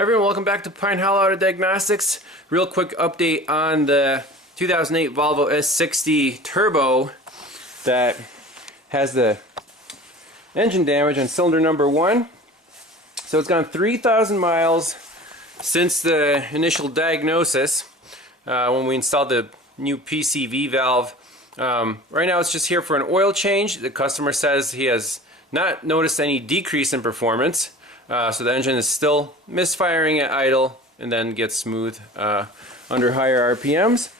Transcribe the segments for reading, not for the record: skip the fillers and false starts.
Everyone, welcome back to Pine Hollow Auto Diagnostics. Real quick update on the 2008 Volvo S60 Turbo that has the engine damage on cylinder number 1. So it's gone 3,000 miles since the initial diagnosis when we installed the new PCV valve. Right now it's just here for an oil change. The customer says he has not noticed any decrease in performance. So the engine is still misfiring at idle and then gets smooth under higher RPMs.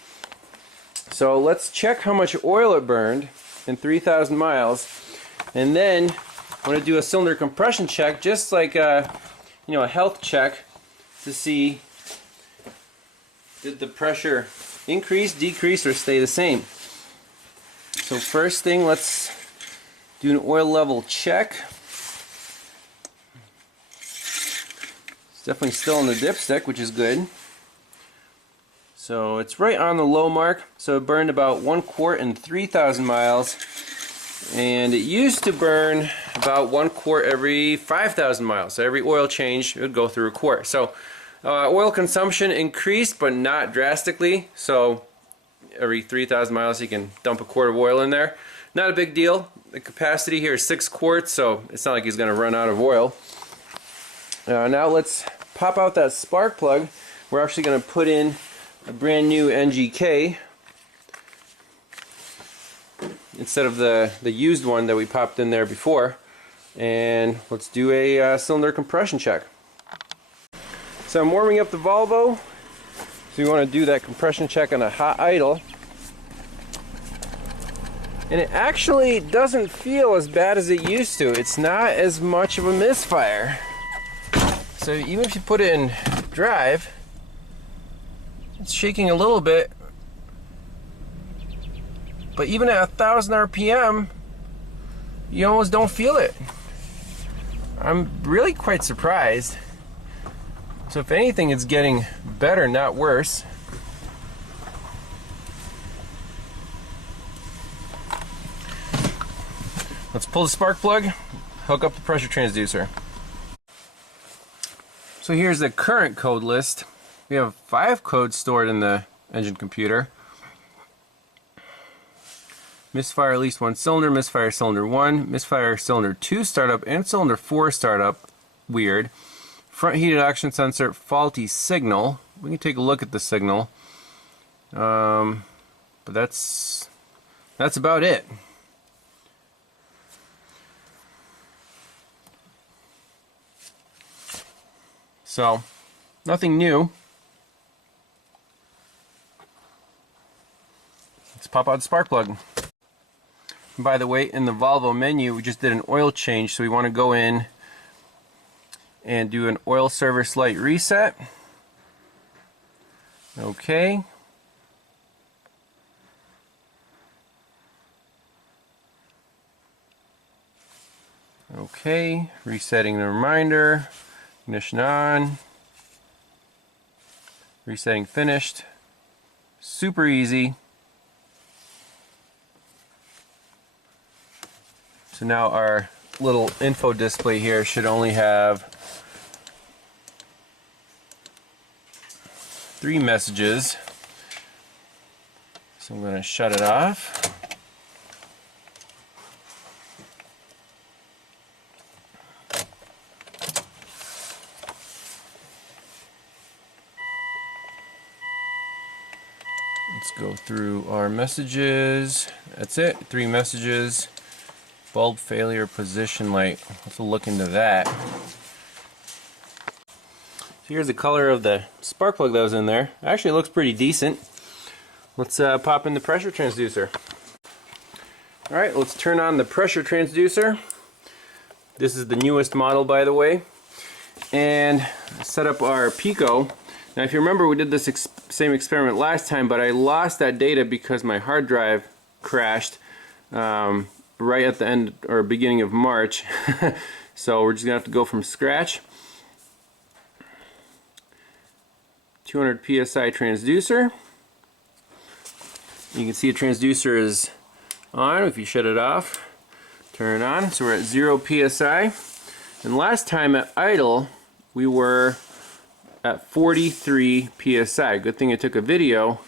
So let's check how much oil it burned in 3,000 miles, and then I'm going to do a cylinder compression check, just like a health check, to see did the pressure increase, decrease, or stay the same. So first thing, let's do an oil level check. It's definitely still in the dipstick, which is good. So it's right on the low mark. So it burned about 1 quart in 3,000 miles, and it used to burn about 1 quart every 5,000 miles. So every oil change it would go through a quart. So oil consumption increased, but not drastically. So every 3,000 miles you can dump a quart of oil in there. Not a big deal. The capacity here is 6 quarts, so it's not like he's going to run out of oil. Now let's pop out that spark plug. We're actually going to put in a brand new NGK instead of the used one that we popped in there before. And let's do a cylinder compression check. So I'm warming up the Volvo. So you want to do that compression check on a hot idle. And it actually doesn't feel as bad as it used to. It's not as much of a misfire. So even if you put it in drive, it's shaking a little bit, but even at 1,000 RPM, you almost don't feel it. I'm really quite surprised. So if anything, it's getting better, not worse. Let's pull the spark plug, hook up the pressure transducer. So here's the current code list. We have 5 codes stored in the engine computer. Misfire at least 1 cylinder, misfire cylinder 1, misfire cylinder 2 startup, and cylinder 4 startup. Weird. Front heated oxygen sensor faulty signal. We can take a look at the signal. But that's about it. So, nothing new. Let's pop out the spark plug. And by the way, in the Volvo menu, we just did an oil change, so we want to go in and do an oil service light reset. Okay. Okay, resetting the reminder. Ignition on. Resetting finished. Super easy. So now our little info display here should only have 3 messages. So I'm going to shut it off. Let's go through our messages. That's it, 3 messages. Bulb failure, position light. Let's look into that. So here's the color of the spark plug that was in there. Actually, it looks pretty decent. Let's pop in the pressure transducer. Alright, let's turn on the pressure transducer. This is the newest model, by the way. And set up our Pico. Now if you remember, we did this same experiment last time, but I lost that data because my hard drive crashed right at the end or beginning of March. So we're just gonna have to go from scratch. 200 psi transducer. You can see the transducer is on. If you shut it off, turn it on. So we're at 0 psi. And last time at idle we were at 43 psi. Good thing I took a video.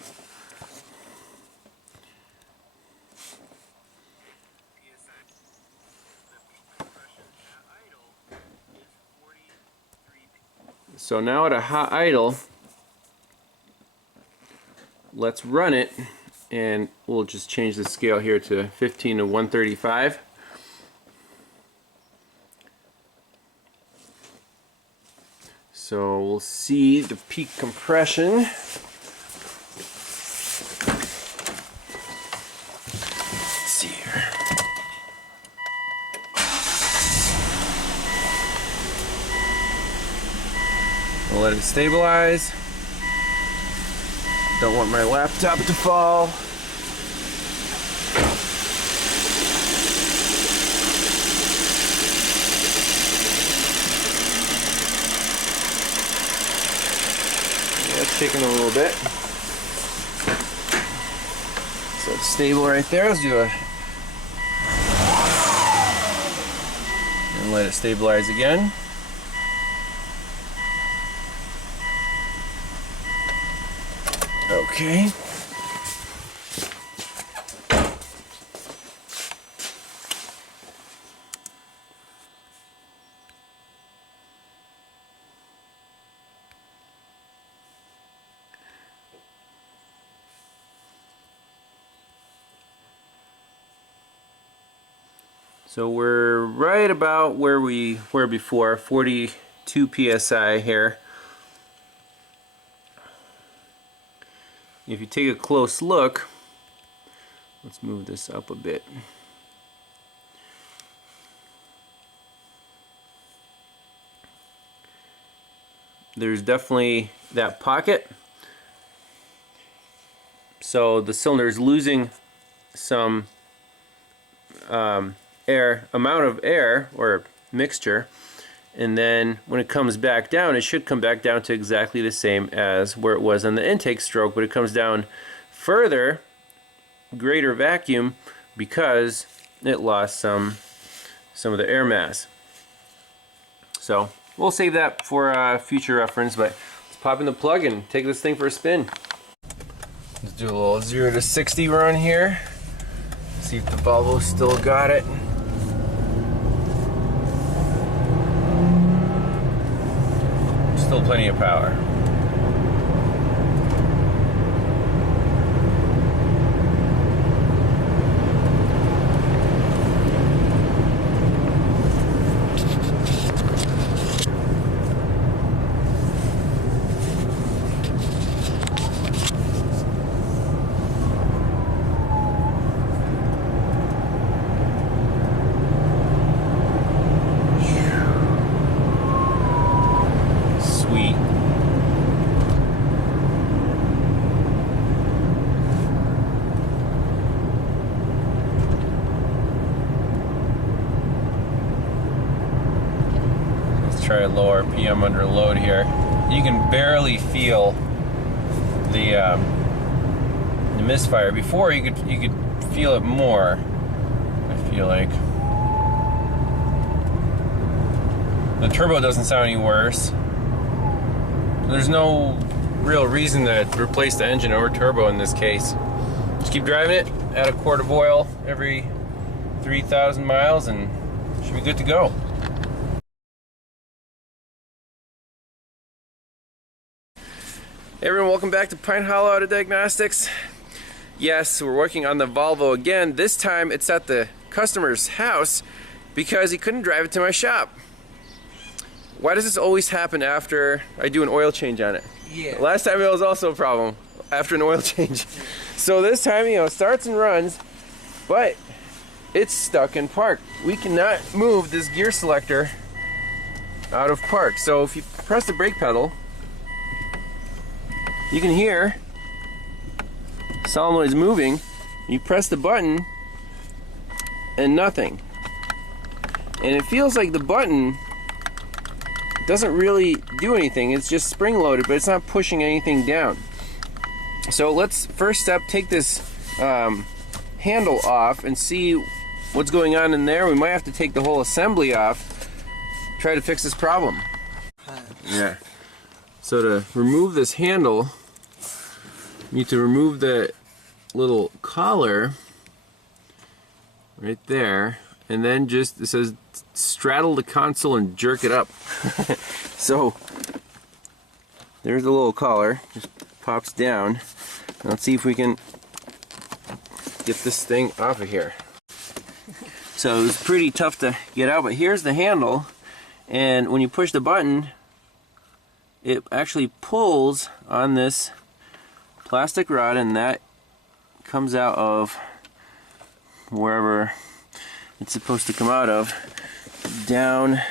So now at a hot idle, let's run it, and we'll just change the scale here to 15 to 135. So we'll see the peak compression. Let's see here. We'll let it stabilize. Don't want my laptop to fall. It's shaking a little bit. So it's stable right there. Let's do and let it stabilize again. Okay. So we're right about where we were before, 42 psi here. If you take a close look, let's move this up a bit. There's definitely that pocket. So the cylinder is losing some amount of air or mixture, and then when it comes back down, it should come back down to exactly the same as where it was on the intake stroke, but it comes down further, greater vacuum, because it lost some of the air mass. So we'll save that for future reference, but let's pop in the plug and take this thing for a spin. Let's do a little 0 to 60 run here. See if the Volvo still got it. Still plenty of power. Try a low RPM under load here. You can barely feel the misfire. Before you could feel it more, I feel like. The turbo doesn't sound any worse. There's no real reason to replace the engine over turbo in this case. Just keep driving it, add a quart of oil every 3,000 miles, and it should be good to go. Hey everyone, welcome back to Pine Hollow Auto Diagnostics. Yes, we're working on the Volvo again. This time it's at the customer's house because he couldn't drive it to my shop. Why does this always happen after I do an oil change on it? Yeah. Last time it was also a problem after an oil change. So this time, you know, it starts and runs, but it's stuck in park. We cannot move this gear selector out of park. So if you press the brake pedal, you can hear solenoid's moving. You press the button and nothing. And it feels like the button doesn't really do anything. It's just spring loaded, but it's not pushing anything down. So let's first step take this handle off and see what's going on in there. We might have to take the whole assembly off, try to fix this problem. Yeah. So to remove this handle, you need to remove the little collar right there, and then just, it says straddle the console and jerk it up. So there's the little collar, just pops down. Let's see if we can get this thing off of here. So it was pretty tough to get out, but here's the handle, and when you push the button, it actually pulls on this plastic rod, and that comes out of wherever it's supposed to come out of, down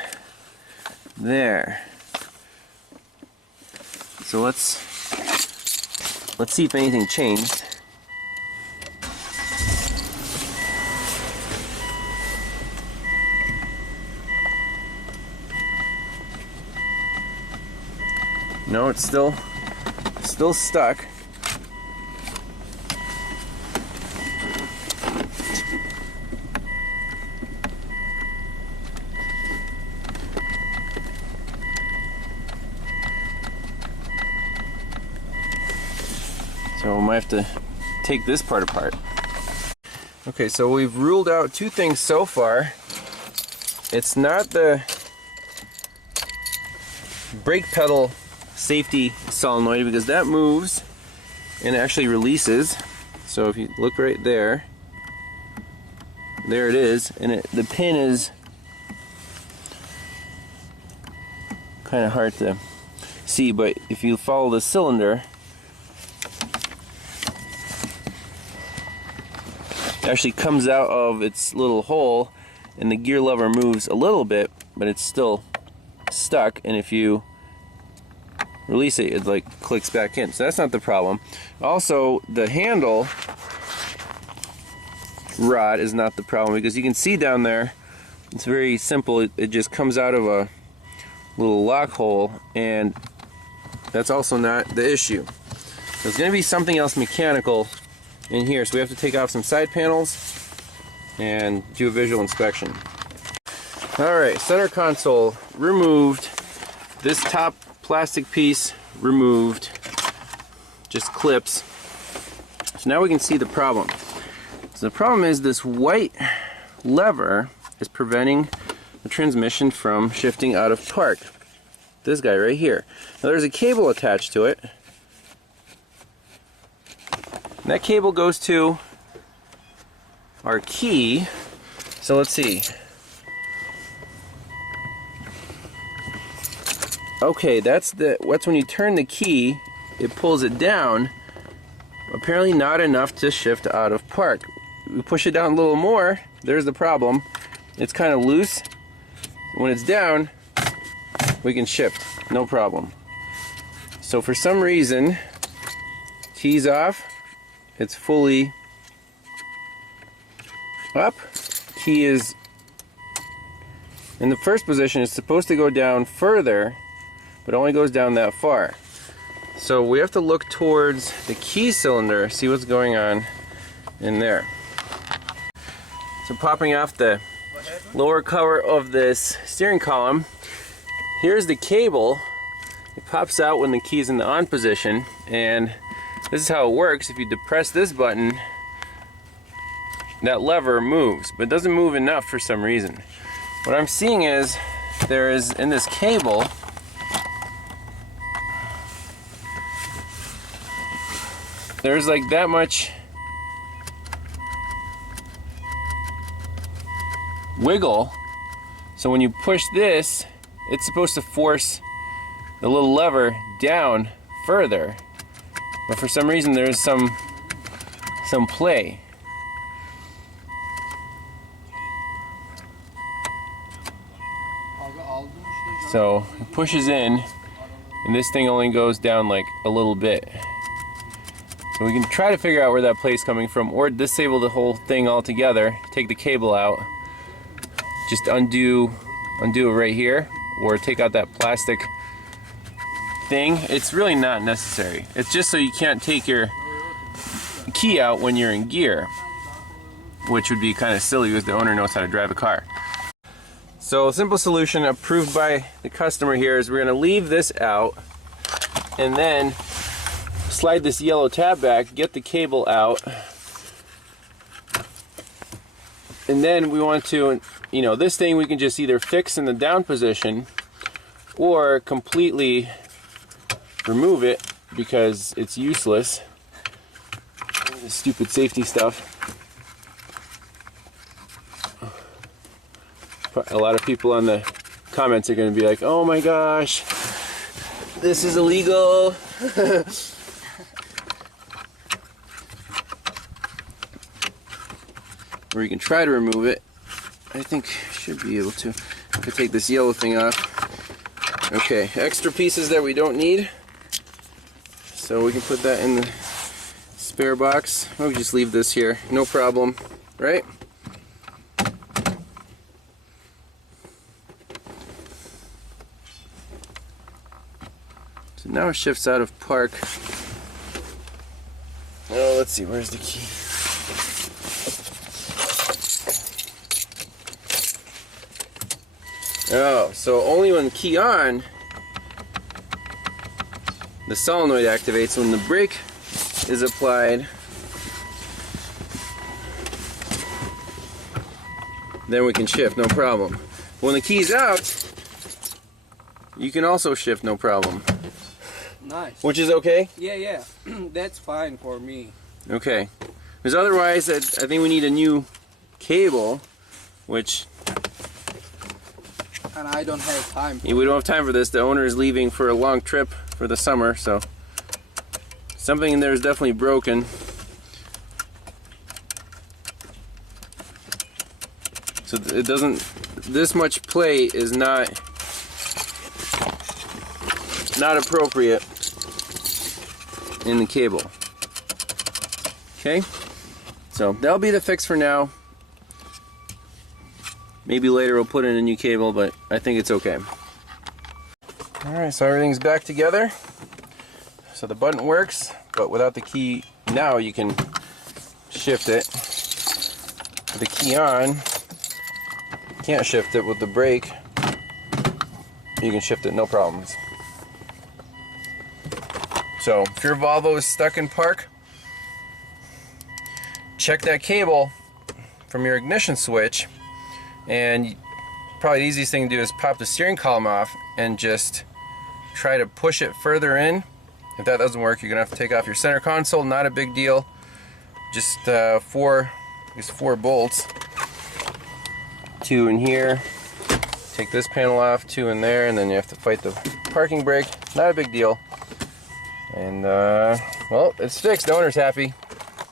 there. So let's see if anything changed. No, it's still stuck. So we might have to take this part apart. Okay, so we've ruled out two things so far. It's not the brake pedal safety solenoid, because that moves and actually releases. So if you look right there, there it is, and the pin is kind of hard to see, but if you follow the cylinder, it actually comes out of its little hole, and the gear lever moves a little bit, but it's still stuck, and if you release it, it like clicks back in. So that's not the problem. Also, the handle rod is not the problem, because you can see down there, it's very simple. It just comes out of a little lock hole, and that's also not the issue. There's going to be something else mechanical in here, so we have to take off some side panels and do a visual inspection. Alright, center console removed. This top plastic piece removed, just clips. So now we can see the problem. So the problem is this white lever is preventing the transmission from shifting out of park. This guy right here. Now there's a cable attached to it. And that cable goes to our key. So let's see. Okay, that's when you turn the key, it pulls it down. Apparently not enough to shift out of park. We push it down a little more, there's the problem. It's kind of loose. When it's down, we can shift, no problem. So for some reason, key's off, it's fully up. Key is in the first position. It's supposed to go down further, but only goes down that far. So we have to look towards the key cylinder, see what's going on in there. So popping off the lower cover of this steering column, here's the cable. It pops out when the key's in the on position, and this is how it works. If you depress this button, that lever moves, but it doesn't move enough for some reason. What I'm seeing is there is, in this cable, there's like that much wiggle, so when you push this, it's supposed to force the little lever down further, but for some reason there's some play. So it pushes in, and this thing only goes down like a little bit. So we can try to figure out where that play is coming from, or disable the whole thing altogether, take the cable out, just undo it right here, or take out that plastic thing. It's really not necessary. It's just so you can't take your key out when you're in gear, which would be kind of silly because the owner knows how to drive a car. So a simple solution approved by the customer here is we're going to leave this out, and then slide this yellow tab back, get the cable out, and then we want to, this thing we can just either fix in the down position or completely remove it because it's useless. Stupid safety stuff. A lot of people on the comments are going to be like, oh my gosh, this is illegal. Or you can try to remove it. I think I should be able to. I could take this yellow thing off. Okay, extra pieces that we don't need. So we can put that in the spare box. We'll just leave this here, no problem, right? So now it shifts out of park. Oh, let's see, where's the key? Oh, so only when key on, the solenoid activates. When the brake is applied, then we can shift, no problem. When the key's out, you can also shift, no problem. Nice. Which is okay? Yeah. That's fine for me. Okay. Because otherwise, I think we need a new cable, which... And I don't have time. We don't have time for this. The owner is leaving for a long trip for the summer, so something in there is definitely broken. So it doesn't, this much play is not appropriate in the cable. Okay, so that'll be the fix for now. Maybe later we'll put in a new cable, but I think it's okay. Alright, so everything's back together. So the button works, but without the key now you can shift it. With the key on, you can't shift it. With the brake, you can shift it, no problems. So if your Volvo is stuck in park, check that cable from your ignition switch, and probably the easiest thing to do is pop the steering column off and just try to push it further in. If that doesn't work, you're gonna have to take off your center console. Not a big deal. Just four bolts. 2 in here. Take this panel off, 2 in there, and then you have to fight the parking brake. Not a big deal. And well, it's fixed. The owner's happy.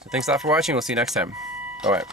So thanks a lot for watching. We'll see you next time. Bye-bye.